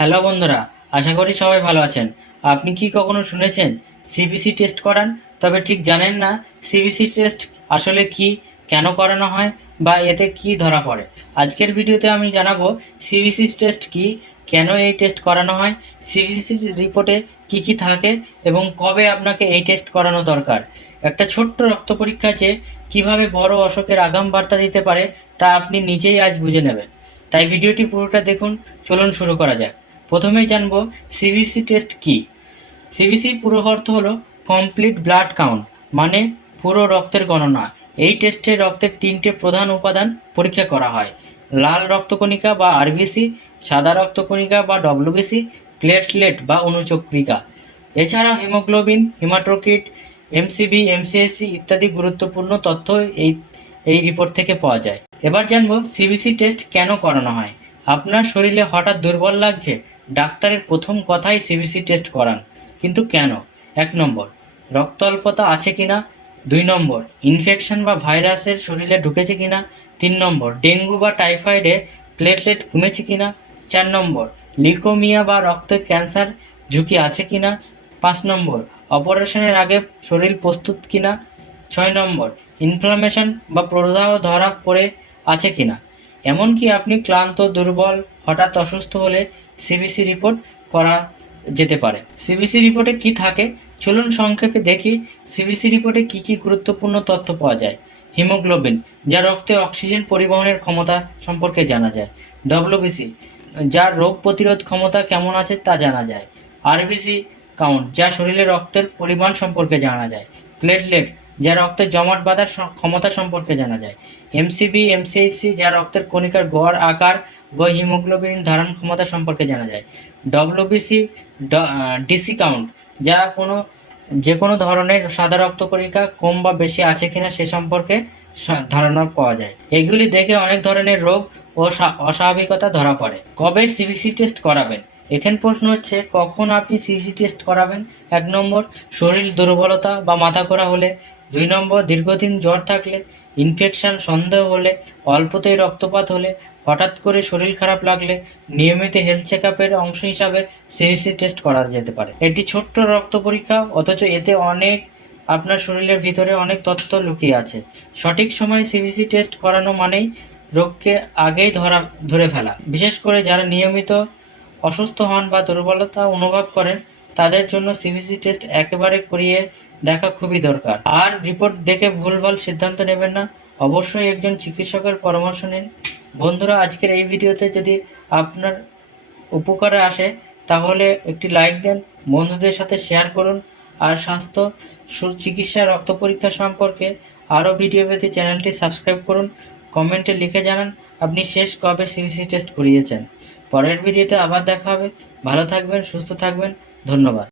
Hello বন্ধুরা, আশা করি সবাই ভালো আছেন। আপনি কি কখনো শুনেছেন সিবিসি টেস্ট করান? তবে ঠিক জানেন না সিবিসি টেস্ট আসলে কি, কেন করানো হয় বা এতে কি ধরা পড়ে। আজকের ভিডিওতে আমি জানাব সিবিসি টেস্ট কি, কেন এই টেস্ট করানো হয় সিবিসি রিপোর্টে কি কি থাকে এবং কবে আপনাকে এই টেস্ট করানো দরকার। একটা ছোট্ট রক্ত পরীক্ষা যে কীভাবে বড় অসুখের আগাম বার্তা দিতে পারে তা আপনি নিজেই আজ বুঝে নেবেন। তাই ভিডিওটি পুরোটা দেখুন, চলুন শুরু করা যাক। প্রথমেই জানব সিবিসি টেস্ট কি? সিবিসি পুরো অর্থ হলো কমপ্লিট ব্লাড কাউন্ট মানে পুরো রক্তের গণনা। এই টেস্টে রক্তের তিনটে প্রধান উপাদান পরীক্ষা করা হয়। লাল রক্তকণিকা বা আরবিসি সাদা রক্তকণিকা বা ডব্লিউবিসি প্লেটলেট বা অনুচক্রিকা। এছাড়া হিমোগ্লোবিন হিমাটোকিট এমসিবি এমসিএসসি ইত্যাদি গুরুত্বপূর্ণ তথ্য এই এই রিপোর্ট থেকে পাওয়া যায়। এবার জানব সিবিসি টেস্ট কেন করানো হয়? আপনার শরীরে হঠাৎ দুর্বল লাগছে, ডাক্তারের প্রথম কথাই সিবিসি টেস্ট করান। কিন্তু কেন? এক নম্বর রক্ত অল্পতা আছে কি না দুই নম্বর, ইনফেকশন বা ভাইরাসের শরীরে ঢুকেছে কিনা? তিন নম্বর, ডেঙ্গু বা টাইফয়েডে প্লেটলেট কমেছে কি না চার নম্বর, লিকোমিয়া বা রক্ত ক্যান্সার ঝুঁকি আছে কি না পাঁচ নম্বর, অপারেশনের আগে শরীর প্রস্তুত কিনা? ছয় নম্বর, ইনফ্লামেশন বা প্রদাহ ধরা পড়ে আছে কিনা? এমনকি আপনি ক্লান্ত, দুর্বল, হঠাৎ অসুস্থ হলে সিবিসি রিপোর্ট করা যেতে পারে। সিবিসি রিপোর্টে কি থাকে? চলুন সংক্ষেপে দেখি সিবিসি রিপোর্টে কি কি গুরুত্বপূর্ণ তথ্য পাওয়া যায়। হিমোগ্লোবিন, যা রক্তে অক্সিজেন পরিবহনের ক্ষমতা সম্পর্কে জানা যায়। ডব্লিউবিসি যার রোগ প্রতিরোধ ক্ষমতা কেমন আছে তা জানা যায়। আরবিসি কাউন্ট যা শরীরে রক্তের পরিমাণ সম্পর্কে জানা যায়। প্লেটলেট যা রক্তের জমাট বাঁধার ক্ষমতা সম্পর্কে জানা যায়। এমসিবি এমসিএইচসি যা রক্তের কণিকার গড়, আকার বা হিমোগ্লোবিন ধারণ ক্ষমতা সম্পর্কে জানা যায়। ডব্লিউবিসি ডিসি কাউন্ট যা কোনো, যে কোনো ধরনের সাদা রক্তকণিকা কম বা বেশি আছে কিনা সে সম্পর্কে ধারণা পাওয়া যায়। এগুলি দেখে অনেক ধরনের রোগ ও অস্বাভাবিকতা ধরা পড়ে। কবে সিবিসি টেস্ট করাবেন? এখানে প্রশ্ন হচ্ছে, কখন আপনি সিবিসি টেস্ট করাবেন? এক নম্বর, শরীর দুর্বলতা বা মাথা করা হলে। দুই নম্বর, দীর্ঘদিন জ্বর থাকলে ইনফেকশান সন্দেহ হলে, অল্পতেই রক্তপাত হলে, হঠাৎ করে শরীর খারাপ লাগলে, নিয়মিত হেলথ চেক আপের অংশ হিসাবে সিবিসি টেস্ট করা যেতে পারে। এটি ছোট্ট রক্ত পরীক্ষা, অথচ এতে অনেক আপনার শরীরের ভিতরে অনেক তথ্য লুকিয়ে আছে। সঠিক সময়ে সিবিসি টেস্ট করানো মানেই রোগকে আগেই ধরা, ধরে ফেলা। বিশেষ করে যারা নিয়মিত অসুস্থ হন বা দুর্বলতা অনুভব করেন তাদের জন্য সিবিসি টেস্ট একেবারে করিয়ে দেখা খুবই দরকার। আর রিপোর্ট দেখে ভুলভাল সিদ্ধান্ত নেবেন না। অবশ্যই একজন চিকিৎসকের পরামর্শ নিন। বন্ধুরা, আজকের এই ভিডিওতে যদি আপনার উপকারে আসে, তাহলে একটি লাইক দেন, বন্ধুদের সাথে শেয়ার করুন। আর স্বাস্থ্য সু- চিকিৎসা, রক্ত পরীক্ষা সম্পর্কে আরও ভিডিও পেতে চ্যানেলটি সাবস্ক্রাইব করুন। কমেন্টে লিখে জানান, আপনি শেষ কবে সিবিসি টেস্ট করিয়েছেন। পরের ভিডিওতে আবার দেখা হবে। ভালো থাকবেন, সুস্থ থাকবেন। ধন্যবাদ।